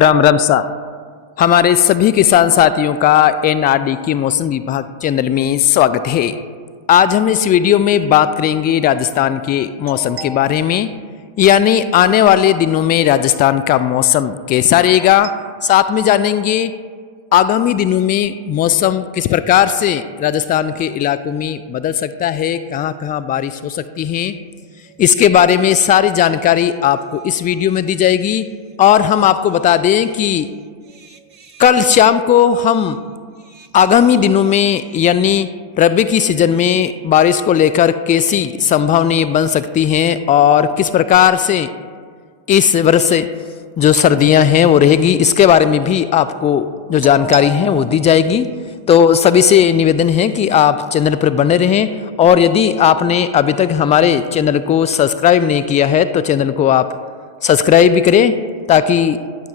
राम राम साहब, हमारे सभी किसान साथियों का एनआरडी के मौसम विभाग चैनल में स्वागत है। आज हम इस वीडियो में बात करेंगे राजस्थान के मौसम के बारे में, यानी आने वाले दिनों में राजस्थान का मौसम कैसा रहेगा। साथ में जानेंगे आगामी दिनों में मौसम किस प्रकार से राजस्थान के इलाकों में बदल सकता है, कहाँ कहाँ बारिश हो सकती है, इसके बारे में सारी जानकारी आपको इस वीडियो में दी जाएगी। और हम आपको बता दें कि कल शाम को हम आगामी दिनों में यानी रबी की सीजन में बारिश को लेकर कैसी संभावनाएं बन सकती हैं और किस प्रकार से इस वर्ष जो सर्दियां हैं वो रहेगी, इसके बारे में भी आपको जो जानकारी है वो दी जाएगी। तो सभी से निवेदन है कि आप चैनल पर बने रहें, और यदि आपने अभी तक हमारे चैनल को सब्सक्राइब नहीं किया है तो चैनल को आप सब्सक्राइब भी करें, ताकि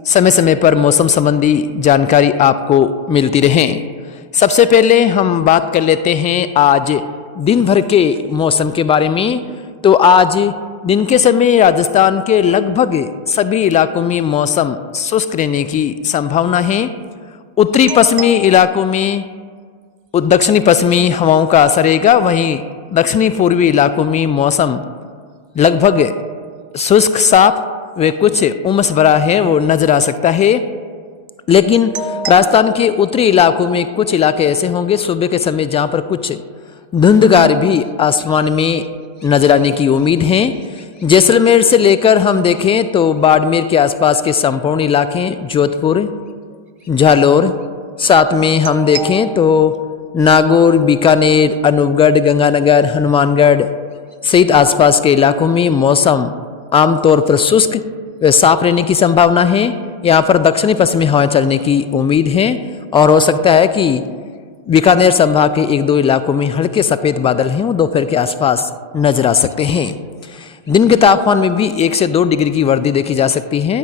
समय समय पर मौसम संबंधी जानकारी आपको मिलती रहे। सबसे पहले हम बात कर लेते हैं आज दिन भर के मौसम के बारे में। तो आज दिन के समय राजस्थान के लगभग सभी इलाकों में मौसम शुष्क रहने की संभावना है। उत्तरी पश्चिमी इलाकों में दक्षिणी पश्चिमी हवाओं का असर रहेगा, वहीं दक्षिणी पूर्वी इलाकों में मौसम लगभग शुष्क साफ वे कुछ उमस भरा है वो नजर आ सकता है। लेकिन राजस्थान के उत्तरी इलाकों में कुछ इलाके ऐसे होंगे सुबह के समय जहां पर कुछ धुंधगार भी आसमान में नजर आने की उम्मीद है। जैसलमेर से लेकर हम देखें तो बाड़मेर के आसपास के संपूर्ण इलाके, जोधपुर, जालौर, साथ में हम देखें तो नागौर, बीकानेर, अनूपगढ़, गंगानगर, हनुमानगढ़ सहित आसपास के इलाकों में मौसम आमतौर पर शुष्क व साफ रहने की संभावना है। यहाँ पर दक्षिणी पश्चिमी हवाएं चलने की उम्मीद है, और हो सकता है कि बीकानेर संभाग के एक दो इलाकों में हल्के सफ़ेद बादल हैं वो दोपहर के आसपास नजर आ सकते हैं। दिन के तापमान में भी 1 से 2 डिग्री की वृद्धि देखी जा सकती है।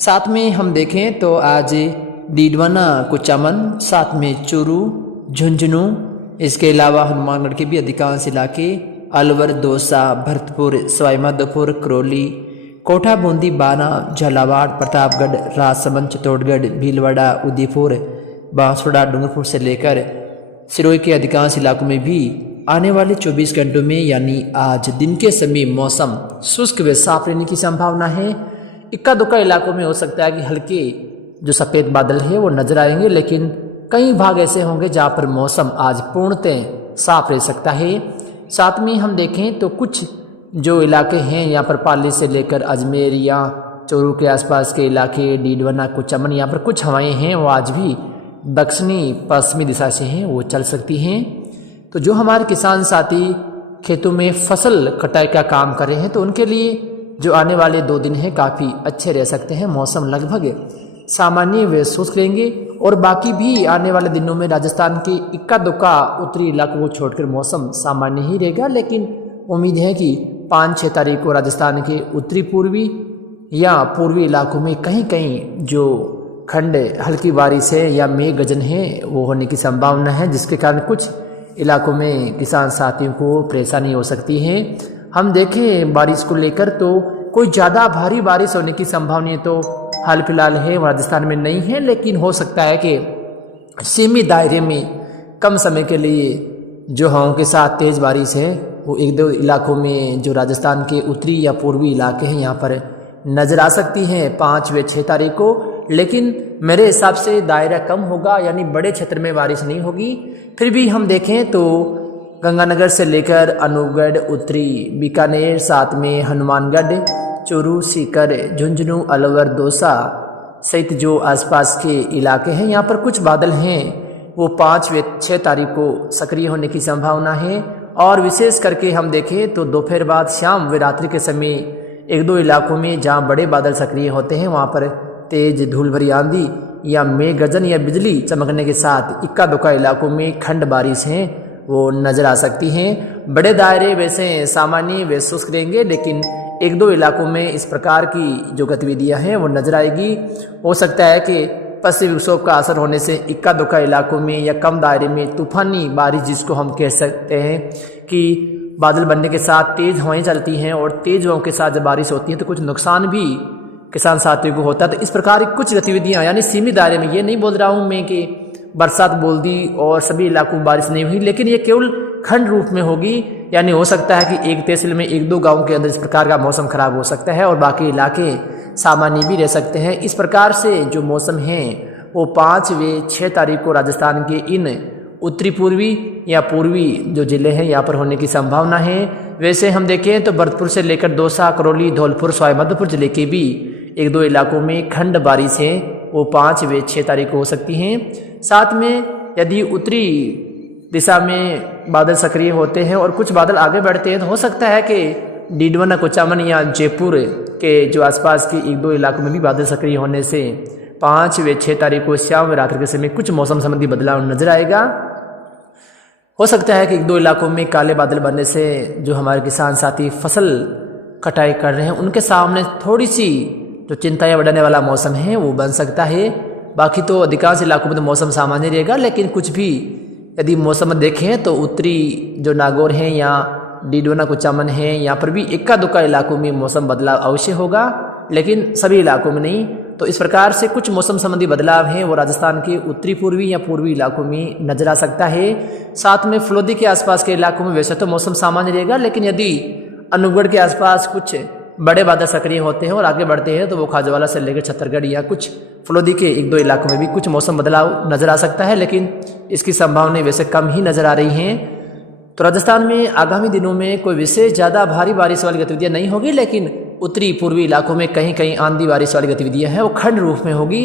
साथ में हम देखें तो आज डीडवाना, कुचामन, साथ में चूरू, झुंझुनू, इसके अलावा हनुमानगढ़ के भी अधिकांश इलाके, अलवर, दौसा, भरतपुर, सवाईमाधोपुर, करौली, कोटा, बूंदी, बाना, झालावाड़, प्रतापगढ़, राजसमंद, चित्तौड़गढ़, भीलवाड़ा, उदयपुर, बांसवाड़ा, डूंगरपुर से लेकर सिरोही के अधिकांश इलाकों में भी आने वाले 24 घंटों में यानी आज दिन के समय मौसम शुष्क व साफ रहने की संभावना है। इक्का दुक्का इलाकों में हो सकता है कि हल्के जो सफ़ेद बादल है वो नजर आएंगे, लेकिन कई भाग ऐसे होंगे जहाँ पर मौसम आज पूर्णतः साफ रह सकता है। साथ में हम देखें तो कुछ जो इलाके हैं यहाँ पर पाली से लेकर अजमेर या चोरू के आसपास के इलाके, डीडवाना, कुचामन, यहाँ पर कुछ हवाएं हैं वो आज भी दक्षिणी पश्चिमी दिशा से हैं वो चल सकती हैं। तो जो हमारे किसान साथी खेतों में फसल कटाई का काम कर रहे हैं तो उनके लिए जो आने वाले 2 दिन हैं काफ़ी अच्छे रह सकते हैं। मौसम लगभग सामान्य व शुष्क रहेंगे, और बाकी भी आने वाले दिनों में राजस्थान के इक्का दुक्का उत्तरी इलाकों को छोड़कर मौसम सामान्य ही रहेगा। लेकिन उम्मीद है कि 5-6 तारीख को राजस्थान के उत्तरी पूर्वी या पूर्वी इलाकों में कहीं कहीं जो खंड हल्की बारिश है या मेघ गर्जन है वो होने की संभावना है, जिसके कारण कुछ इलाकों में किसान साथियों को परेशानी हो सकती है। हम देखें बारिश को लेकर तो कोई ज़्यादा भारी बारिश होने की संभावना तो हाल फिलहाल है राजस्थान में नहीं है, लेकिन हो सकता है कि सीमित दायरे में कम समय के लिए जो हवाओं के साथ तेज़ बारिश है वो 1-2 इलाकों में जो राजस्थान के उत्तरी या पूर्वी इलाके हैं यहाँ पर नज़र आ सकती हैं 5 व 6 तारीख को। लेकिन मेरे हिसाब से दायरा कम होगा, यानी बड़े क्षेत्र में बारिश नहीं होगी। फिर भी हम देखें तो गंगानगर से लेकर अनूपगढ़, उत्तरी बीकानेर, साथ में हनुमानगढ़, चूरू, सीकर, झुंझुनू, अलवर, दौसा सहित जो आसपास के इलाके हैं यहाँ पर कुछ बादल हैं वो 5 व 6 तारीख को सक्रिय होने की संभावना है। और विशेष करके हम देखें तो दोपहर बाद शाम व रात्रि के समय 1-2 इलाकों में जहाँ बड़े बादल सक्रिय होते हैं वहाँ पर तेज धूल भरी आंधी या मेघ गर्जन या बिजली चमकने के साथ इक्का दुक्का इलाकों में खंड बारिश है वो नजर आ सकती हैं। बड़े दायरे वैसे सामान्य व शुष्क रहेंगे, लेकिन 1-2 इलाकों में इस प्रकार की जो गतिविधियां हैं वो नजर आएगी। हो सकता है कि पश्चिमी विक्षोभ का असर होने से इक्का दुक्का इलाकों में या कम दायरे में तूफानी बारिश, जिसको हम कह सकते हैं कि बादल बनने के साथ तेज हवाएं चलती हैं, और तेज हवाओं के साथ जब बारिश होती है तो कुछ नुकसान भी किसान साथियों को होता है। तो इस प्रकार की कुछ गतिविधियां, यानी सीमित दायरे में, ये नहीं बोल रहा हूं मैं कि बरसात बोल दी और सभी इलाकों में बारिश नहीं हुई, लेकिन ये केवल खंड रूप में होगी। यानी हो सकता है कि एक तहसील में 1-2 गांव के अंदर इस प्रकार का मौसम खराब हो सकता है और बाकी इलाके सामान्य भी रह सकते हैं। इस प्रकार से जो मौसम है वो 5 व 6 तारीख को राजस्थान के इन उत्तरी पूर्वी या पूर्वी जो जिले हैं यहाँ पर होने की संभावना है। वैसे हम देखें तो भरतपुर से लेकर दौसा, करौली, धौलपुर, सवाई माधोपुर जिले के भी 1-2 इलाकों में खंड बारिश है वो 5 व 6 तारीख को हो सकती हैं। साथ में यदि उत्तरी दिशा में बादल सक्रिय होते हैं और कुछ बादल आगे बढ़ते हैं तो हो सकता है कि डीडवाना, कुचामन या जयपुर के जो आसपास के 1-2 इलाकों में भी बादल सक्रिय होने से 5 व 6 तारीख को शाम व रात्रि के समय कुछ मौसम संबंधी बदलाव नजर आएगा। हो सकता है कि 1-2 इलाकों में काले बादल बनने से जो हमारे किसान साथी फसल कटाई कर रहे हैं उनके सामने थोड़ी सी जो चिंताएं बढ़ाने वाला मौसम है वो बन सकता है। बाकी तो अधिकांश इलाकों में तो मौसम सामान्य रहेगा, लेकिन कुछ भी यदि मौसम देखें तो उत्तरी जो नागौर हैं या डीडवाना, कुचामन है, यहाँ पर भी 1-2 इलाकों में मौसम बदलाव अवश्य होगा, लेकिन सभी इलाकों में नहीं। तो इस प्रकार से कुछ मौसम संबंधी बदलाव हैं वो राजस्थान के उत्तरी पूर्वी या पूर्वी इलाकों में नजर आ सकता है। साथ में फलोदी के आसपास के इलाकों में वैसे तो मौसम सामान्य रहेगा, लेकिन यदि अनूपगढ़ के आसपास कुछ बड़े बादल सक्रिय होते हैं और आगे बढ़ते हैं तो वो खाजवाला से लेकर छत्तरगढ़ या कुछ फलोदी के 1-2 इलाकों में भी कुछ मौसम बदलाव नजर आ सकता है, लेकिन इसकी संभावनाएं वैसे कम ही नजर आ रही हैं। तो राजस्थान में आगामी दिनों में कोई विशेष ज़्यादा भारी बारिश वाली गतिविधियां नहीं होगी, लेकिन उत्तरी पूर्वी इलाकों में कहीं कहीं आंधी बारिश वाली गतिविधियां हैं वो खंड रूप में होगी।